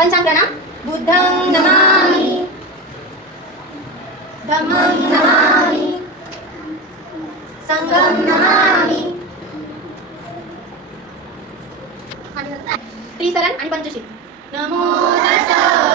पंचांग प्रणाम. बुद्धं नमामि, धम्मं नमामि, संघं नमामि. त्रिसरण आणि पंचशील. नमो तस्स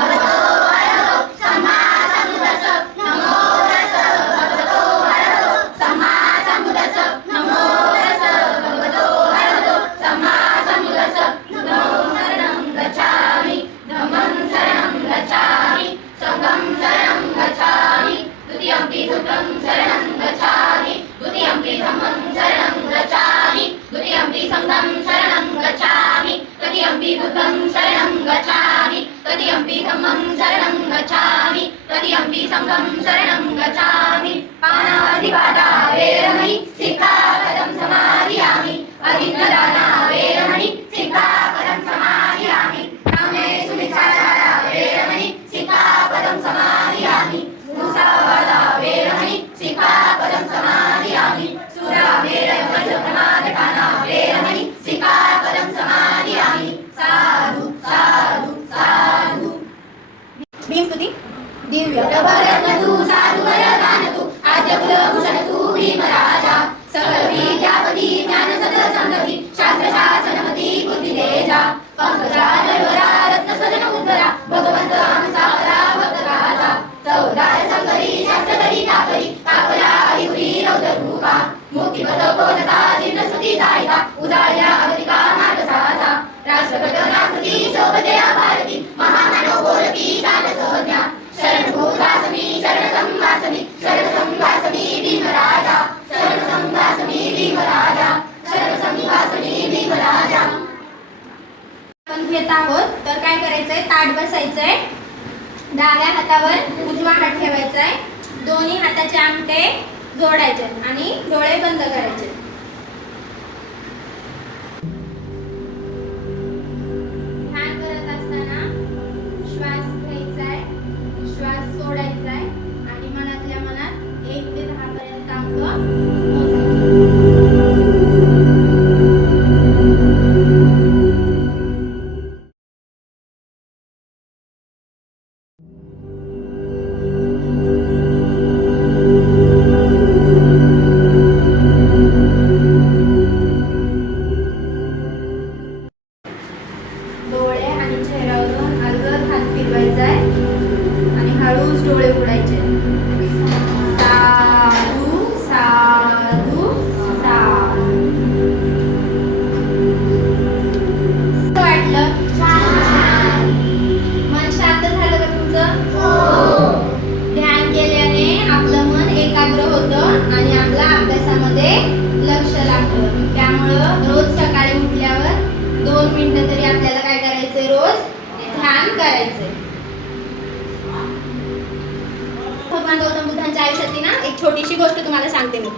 भगवतो अरहतो सम्मा संबुद्धस्स. नमो तस्स भगवतो अरहतो सम्मा संबुद्धस्स. नमो तस्स भगवतो अरहतो सम्मा संबुद्धस्स. नमो शरणं गच्छामि, धम्मं शरणं गच्छामि, संघं शरणं गच्छामि, द्वितीयंपि बुद्धं शरणं गच्छामि, द्वितीयंपि धम्मं शरणं गच्छामि, द्वितीयंपि संघं शरणं गच्छामि, तृतीयंपि बुद्धं शरणं गच्छामि, तृतीयंपि धम्मं शरणं गच्छामि, तृतीयंपि संघं शरणं गच्छामि. पाणातिपाता वेरमणि सिक्खापदं समादियामि, अतिन्नदाना वेरमणि सिक्खापदं समादियामि, कामेषु मिथ्याचारा वेरमणि सिक्खापदं समादियामि, मुसावादा वेरमणि सिक्खापदं समादियामि, सुरामेरयवचप्रमादकाना वेरमणि सिक्खापदं समादियामि. साधु साधु साधु. भीमस्तुती. दिव्य प्रभरत्नतु साधु वरदानतु आद्यकुलभूषणतु भीमराजा, सकल विद्यापति ज्ञान सत्य संगति शास्त्र शासनमती बुद्धितेजा, पंकजाधरवरा रत्नस्वजन उद्धरा भगवंत आमचा परा भक्तराजा, चौदार संगरी शास्त्रधरी तापरी तापला हरिपुरी रौद्ररूपा, मुक्तिपद बोधता जिनस्मृती जायता उजाळल्या अगतिका मार्गसाचा, राष्ट्रगतनाकृती शोभते भारती महामानव बोलती शालसज्ञा, शरण भूतवासमी शरण संवासमी शरण संवासमी भीमराजा, शरण संवासमी भीमराजा, शरण संवासमी भीमराजा. आपण घेत आहोत तर काय करायचंय, ताट बसायचंय, डाव्या हातावर उजवा हात ठेवायचाय, दोन्ही हाताचे अंगठे जोडायचे आणि डोळे बंद करायचे. ध्यान करत असताना श्वास घ्यायचाय, श्वास सोडायचाय आणि मनातल्या मनात 1 ते 10 पर्यंत अंक मोजायचे. डोळे आणि चेहऱ्यावरून अलगद हात फिरवायचा आहे आणि हळूच डोळे उघडायचे. साधू साधू साधू. कसं वाटलं? मन शांत झालं का तुमचं? ध्यान केल्याने आपलं मन एकाग्र होतं आणि आपल्या अभ्यासामध्ये लक्ष लागतं. त्यामुळं रोज सकाळी उठल्यावर 2 मिनिटं तरी आपल्याला काय करायचंय, रोज ध्यान करायचंय. भगवान गौतम बुद्धांच्या आयुष्यातली ना एक छोटीशी गोष्ट तुम्हाला सांगते मी.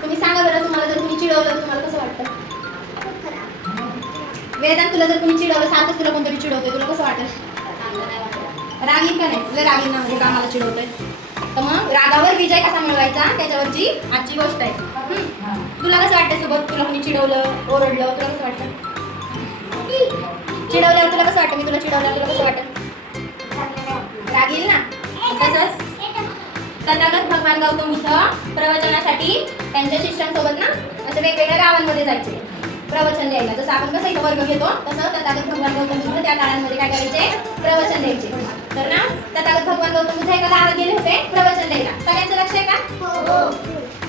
तुम्ही सांगा बरं, तुम्हाला जर कुणी चिडवलं तुम्हाला कसं वाटतं? वेदांत, तुला जर कुणी चिडवलं, सारखं तुला कोणतरी चिडवतोय, तुला कसं वाटेल? रागीन का नाही? तुला रागीन ना म्हणजे कामाला चिडवतोय. तर मग रागावर विजय कसा मिळवायचा त्याच्यावरची आजची गोष्ट आहे. तुला कसं वाटतं सोबत तुला कोणी चिडवलं, ओरडलं, तुला कसं वाटतं? चिडवल्यावर तुला कसं वाटतं? मी तुला चिडवल्यावर तुला कसं वाटतं? रागील ना. तसंच तथागत भगवान गौतम बुद्ध प्रवचनासाठी त्यांच्या शिष्यांसोबत ना अशा वेगवेगळ्या गावांमध्ये जायचे प्रवचन द्यायला. जसं आपण कसं इथं वर्ग घेतो तसं तथागत भगवान गौतम बुद्ध त्या काळांमध्ये काय करायचे, प्रवचन द्यायचे. तर ना तथागत भगवान गौतम बुद्ध एका गावात गेले होते प्रवचन द्यायला. सगळ्यांचं लक्ष आहे का?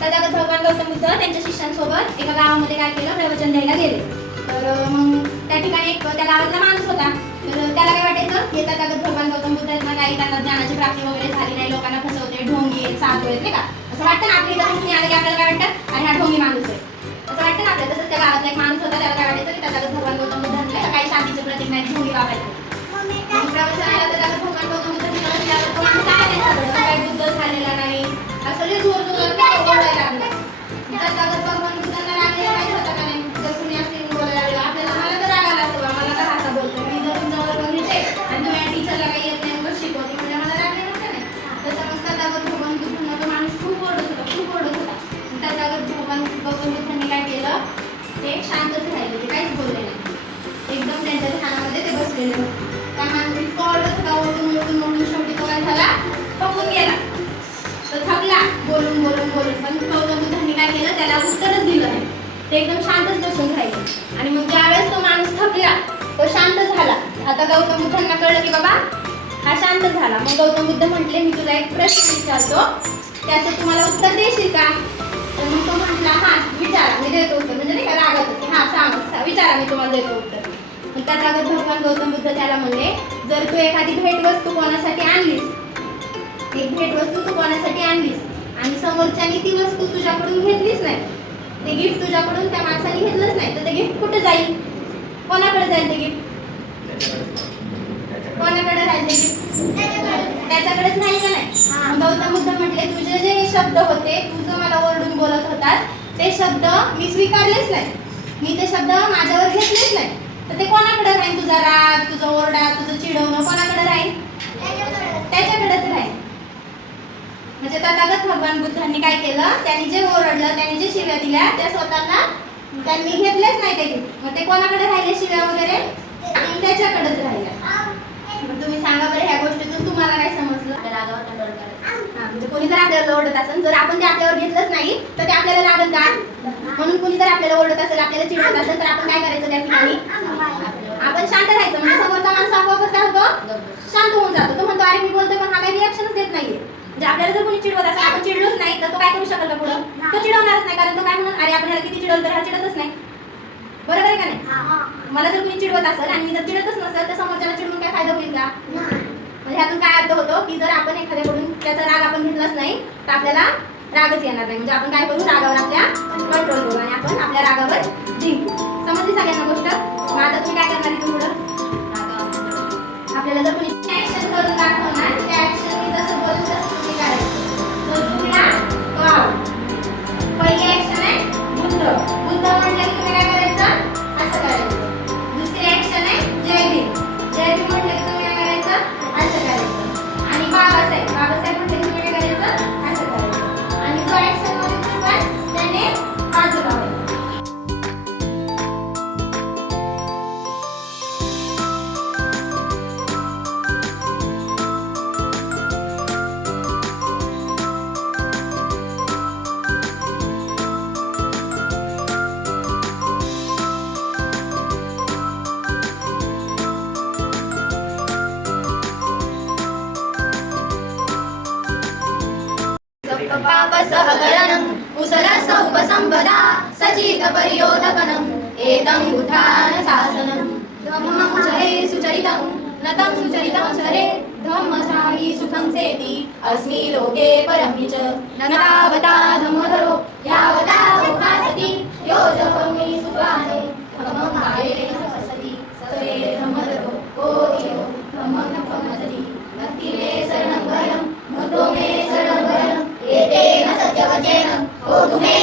तथागत भगवान गौतम बुद्ध त्यांच्या शिष्यांसोबत एका गावामध्ये काय केलं, प्रवचन द्यायला गेले. तर मग त्या ठिकाणी एक त्या गावातला माणूस होता. तर त्याला काय वाटायचं की तथागत भगवान गौतम बुद्धांना काही त्यांना ज्ञानाची प्राप्ती वगैरे झाली नाही, लोकांना फसवते, ढोंगी आहेत, साधू आहेत, नाही का? असं वाटतं ना आपल्या इथं तुम्ही आले की आपल्याला काय वाटतं, आणि हा ढोंगी माणूस आहे असं वाटतं ना आपल्याला. तसंच त्या गावातला एक माणूस होता, त्याला काय वाटायचं की तथागत भगवान गौतम बुद्धांना काही शांतीचं प्रतीक नाही, ढोंगी वागायचं. प्रवचनाला तथागत भगवान गौतम बुद्धांनी बसल्यावर तो माणूस काय नाही, काही बुद्ध झालेला नाही असं लई जोर जोरात बोलायला लागला. तथागत भगवान बुद्धांना रागायला पाहिजे होता का नाही? जर तुम्ही असे बोलायला लागला, आपल्याला मला तर राग आला असतो, मला तर हाता बोलतो, मी जर तुमच्या वर्गात घेते आणि तुम्ही टीचरला काही येत नाही मग शिकवते म्हणजे मला राग येणार का नाही? तसं मग तथागत भगवान बुद्धांना तो माणूस खूप ओरडत होता, खूप ओरडत होता. तथागत भगवान गौतम बुद्धांनी काय केलं, ते शांतच राहिले, ते काहीच बोलले नाही. एकदम त्यांच्या ध्यानामध्ये ते बसलेले होते. त्या माणसाने बोलून बोलून बोलून पण गौतम बुद्धांनी काय केलं, त्याला उत्तरच दिलं नाही. ते एकदम शांतच बसून राहिले. आणि मग ज्यावेळेस तो माणूस थकला, तो शांत झाला. आता गौतम बुद्धांना कळलं की बाबा हा शांत झाला. मग गौतम बुद्ध म्हटले, मी तुला एक प्रश्न विचारतो, त्याचं तुम्हाला उत्तर देशील का? तर मग तो म्हटला, हा विचारा, मी देतो उत्तर. म्हणजे नाही का रागात, हा सांग विचारा, मी तुम्हाला देतो उत्तर. मग त्या रागात भगवान गौतम बुद्ध त्याला म्हणले, जर तू एखादी भेटवस्तू कोणासाठी आणलीस, एक भेटवस्तू तू कोणासाठी आणलीस आणि समोरच्यानी ती वस्तू तुझ्याकडून घेतलीच नाही, ते गिफ्ट तुझ्याकडून त्या माणसाने घेतलंच नाही, तर ते गिफ्ट कुठे जाईल? कोणाकडे जाईल ते गिफ्ट? कोणाकडे राहील ते गिफ्ट? त्याच्याकडेच नाही का नाही? गौतम बुद्ध म्हटले, तुझे जे शब्द होते, तू जो मला ओरडून बोलत होतास, ते शब्द मी स्वीकारलेच नाही, मी ते शब्द माझ्यावर घेतलेच नाही, तर ते कोणाकडे राहील? तुझा राग, तुझा ओरडा, तुझं चिडवणं कोणाकडे राहील? त्याच्याकडेच राहील. म्हणजे तथागत भगवान बुद्धांनी काय केलं, त्यांनी जे ओरडलं, त्यांनी जे शिव्या दिल्या, त्या स्वतःला त्यांनी घेतलेच नाही ते गिफ्ट. मग ते कोणाकडे राहिले शिव्या वगैरे? त्याच्याकडेच राहिल्या. मग तुम्ही सांगा बरं, ह्या गोष्टीतून तुम्हाला काय समजलं? रागावर कंट्रोल करायचं. म्हणजे कोणी जर आपल्याला ओरडत असेल, जर आपण ते आपल्यावर घेतलंच नाही तर ते आपल्याला लागत का? म्हणून कोणी जर आपल्याला ओरडत असेल, आपल्याला चिडवत असेल, तर आपण काय करायचं त्या ठिकाणी? आपण शांत राहायचं. म्हणजे समोरचा माणूस आपोआप काय होतो? शांत होऊन जातो. तो म्हणतो, अरे मी बोलतोय पण हा काही रिॲक्शनच देत नाहीये. म्हणजे आपल्याला जर कोणी चिडवत असेल, आपण चिडलोच नाही, तर तो काय करू शकेल का पुढं? तो चिडवणारच नाही, कारण तो काय म्हणून, अरे आपण ह्याला किती चिडवलं तर हा चिडतच नाही. बरोबर आहे का नाही? मला जर कोणी चिडवत असेल आणि मी जर चिडतच नसेल, तर समोरच्याला चिडवून काय फायदा होईल का? म्हणजे ह्यातून काय अर्थ होतो की जर आपण एखाद्याकडून त्याचा राग आपण घेतलाच नाही, तर आपल्याला रागच येणार नाही. म्हणजे आपण काय करू, रागावर आपल्या कंट्रोल करू आणि आपण आपल्या रागावर जिंकू. समजली सगळ्यांना गोष्ट? मग आता तुम्ही काय करणार इथून पुढं? आपल्याला जर कोणी ऍक्शन करून दाखवणार, त्या ऍक्शन मी जसं बोलून तसं तुम्ही करायचं. जो चुकला तो आउट. पहिली ऍक्शन आहे बुद्ध. बुद्ध म्हटलं की तुम्ही काय करायचं? असं करायचं. दुसरी ऍक्शन आहे जय भीम. जय भीम म्हटलं की तुम्ही काय करायचं? असं करायचं. आणि बाबासाहेब. बाबासाहेब म्हटलं की तुम्ही काय करायचं? असं करायचं. आणि जो ऍक्शन मध्ये चुकला त्याने बाजूला व्हायचं. पापसहकरणं कुशलस्य उपसंपदा सचितपर्योदकनम् एतं बुद्धानुशासनं धम्मं चरे सुचरितं न तं सुचरितं चरे धम्मचारी सुखं सेति अस्मि लोके परं च न तावता धम्मधरो यावता उपासति यो जपमि सुखानि धम्मं कायेन वसति सवे धम्मधरो कोटियो धम्मं न पमजति भक्ति मे शरणं वरं भक्तो मे शरणं वरं एतेन सत्यवचेन ओ तुमे